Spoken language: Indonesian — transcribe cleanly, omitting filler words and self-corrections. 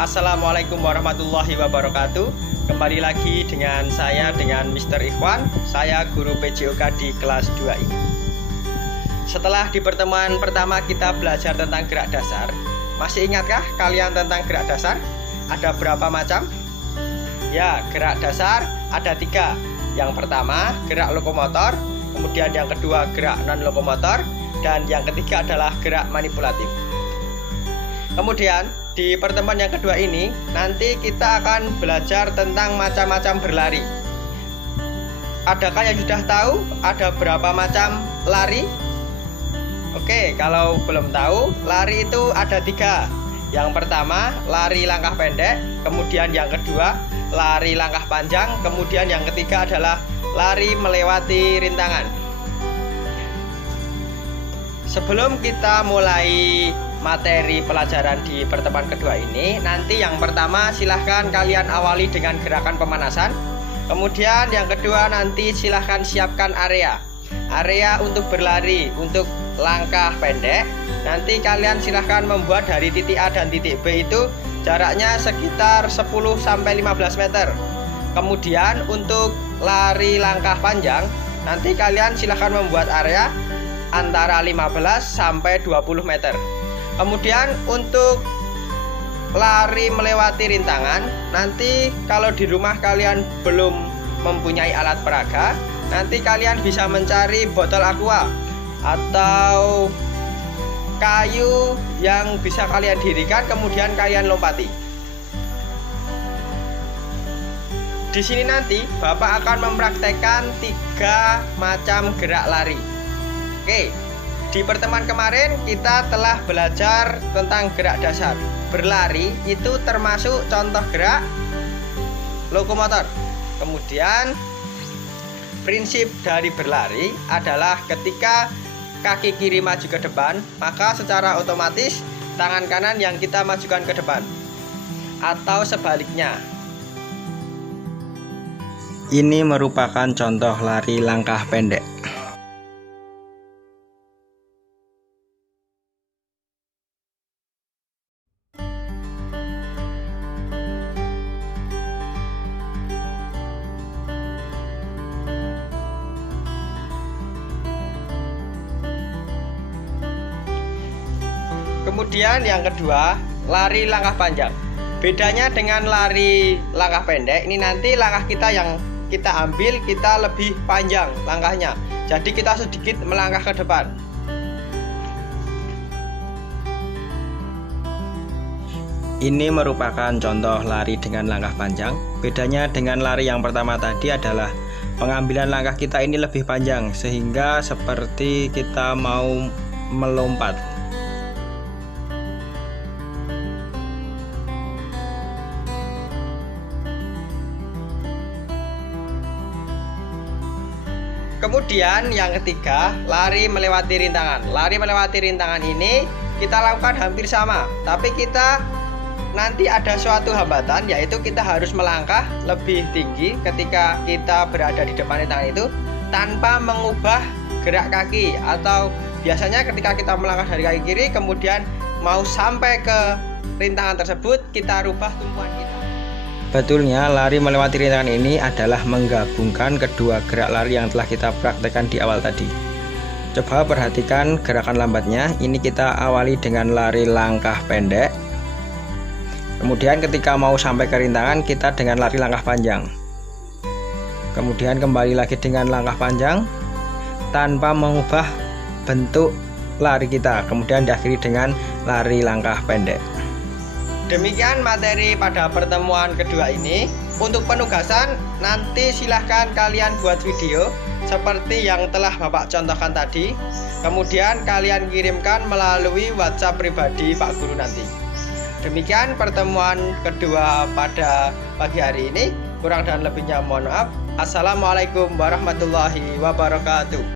Assalamualaikum warahmatullahi wabarakatuh. Kembali lagi dengan saya, dengan Mr. Ikhwan. Saya guru PJOK di kelas 2 ini. Setelah di pertemuan pertama kita belajar tentang gerak dasar, masih ingatkah kalian tentang gerak dasar? Ada berapa macam? Ya, gerak dasar ada 3. Yang pertama gerak lokomotor, kemudian yang kedua gerak non lokomotor, dan yang ketiga adalah gerak manipulatif. Kemudian di pertemuan yang kedua ini nanti kita akan belajar tentang macam-macam berlari. Adakah yang sudah tahu ada berapa macam lari? Oke, kalau belum tahu, lari itu ada 3. Yang pertama lari langkah pendek, kemudian yang kedua lari langkah panjang, kemudian yang ketiga adalah lari melewati rintangan. Sebelum kita mulai materi pelajaran di pertemuan kedua ini, nanti yang pertama silahkan kalian awali dengan gerakan pemanasan. Kemudian yang kedua nanti silahkan siapkan area untuk berlari. Untuk langkah pendek nanti kalian silahkan membuat dari titik A dan titik B itu jaraknya sekitar 10-15 meter. Kemudian untuk lari langkah panjang nanti kalian silahkan membuat area antara 15-20 meter. Kemudian untuk lari melewati rintangan, nanti kalau di rumah kalian belum mempunyai alat peraga, nanti kalian bisa mencari botol aqua atau kayu yang bisa kalian dirikan, kemudian kalian lompati. Di sini nanti Bapak akan mempraktekkan 3 macam gerak lari. Oke, di pertemuan kemarin kita telah belajar tentang gerak dasar. Berlari itu termasuk contoh gerak lokomotor. Kemudian prinsip dari berlari adalah ketika kaki kiri maju ke depan, maka secara otomatis tangan kanan yang kita majukan ke depan, atau sebaliknya. Ini merupakan contoh lari langkah pendek. Kemudian yang kedua, lari langkah panjang. Bedanya dengan lari langkah pendek, ini nanti langkah kita yang kita ambil, kita lebih panjang langkahnya. Jadi kita sedikit melangkah ke depan. Ini merupakan contoh lari dengan langkah panjang. Bedanya dengan lari yang pertama tadi adalah pengambilan langkah kita ini lebih panjang, sehingga seperti kita mau melompat. Kemudian yang ketiga, lari melewati rintangan. Lari melewati rintangan ini kita lakukan hampir sama, tapi kita nanti ada suatu hambatan, yaitu kita harus melangkah lebih tinggi ketika kita berada di depan rintangan itu tanpa mengubah gerak kaki. Atau biasanya ketika kita melangkah dari kaki kiri kemudian mau sampai ke rintangan tersebut, kita rubah tumpuan kita. Betulnya lari melewati rintangan ini adalah menggabungkan kedua gerak lari yang telah kita praktekkan di awal tadi. Coba perhatikan gerakan lambatnya. Ini kita awali dengan lari langkah pendek. Kemudian ketika mau sampai ke rintangan, kita dengan lari langkah panjang. Kemudian kembali lagi dengan langkah panjang tanpa mengubah bentuk lari kita. Kemudian diakhiri dengan lari langkah pendek. Demikian materi pada pertemuan kedua ini. Untuk penugasan nanti silahkan kalian buat video seperti yang telah Bapak contohkan tadi. Kemudian kalian kirimkan melalui WhatsApp pribadi Pak Guru nanti. Demikian pertemuan kedua pada pagi hari ini. Kurang dan lebihnya mohon maaf. Assalamualaikum warahmatullahi wabarakatuh.